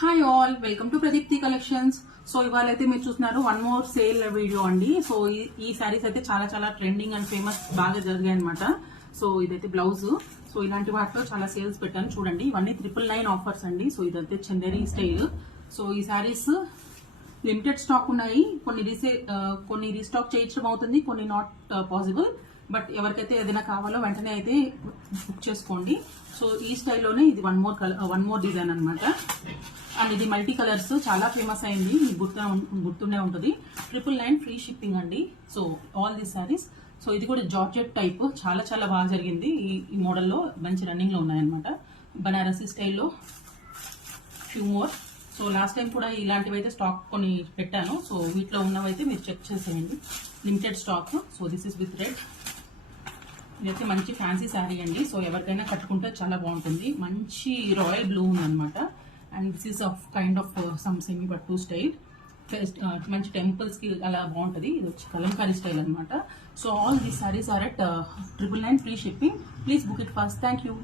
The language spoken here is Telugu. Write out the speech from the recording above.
Hi all, welcome to Pradeepti collections. So ఇవాళ అయితే మీరు చూస్తున్నారు వన్ మోర్ సేల్ వీడియో అండి. సో ఈ శారీస్ అయితే చాలా చాలా ట్రెండింగ్ అండ్ ఫేమస్ బాగా జరిగాయి అనమాట. సో ఇదైతే బ్లౌజ్. సో ఇలాంటి వాటిలో చాలా సేల్స్ పెట్టాను చూడండి. ఇవన్నీ 999 ఆఫర్స్ అండి. సో ఇదైతే చందేరి స్టైల్. సో ఈ శారీస్ లిమిటెడ్ స్టాక్ ఉన్నాయి. కొన్ని రీస్టాక్ చేయించడం అవుతుంది, కొన్ని నాట్ పాసిబుల్. బట్ ఎవరికైతే ఏదైనా కావాలో వెంటనే అయితే బుక్ చేసుకోండి. సో ఈ స్టైల్లోనే ఇది వన్ మోర్ డిజైన్ అనమాట. అండ్ ఇది మల్టీ కలర్స్, చాలా ఫేమస్ అయింది, గుర్తుండే ఉంటుంది. 999 ఫ్రీ షిప్పింగ్ అండి. So all these saris. So ఇది కూడా జార్జెట్ టైప్, చాలా చాలా బాగా జరిగింది. ఈ మోడల్లో మంచి రన్నింగ్లో ఉన్నాయన్నమాట. బనారసీ స్టైల్లో few more. So last time కూడా ఇలాంటివి అయితే స్టాక్ కొన్ని పెట్టాను. సో వీటిలో ఉన్నవైతే మీరు చెక్ చేసేయండి, limited stock. So this is with red. ఇదైతే మంచి ఫ్యాన్సీ శారీ అండి. సో ఎవరికైనా కట్టుకుంటే చాలా బాగుంటుంది. మంచి రాయల్ బ్లూ ఉందన్నమాట. And this is of kind of some semi pattu style. మంచి టెంపుల్స్ కి అలా బాగుంటుంది. ఇది వచ్చి కలంకారీ స్టైల్ అనమాట. So all these saris are at 999 free shipping. Please book it fast. Thank you.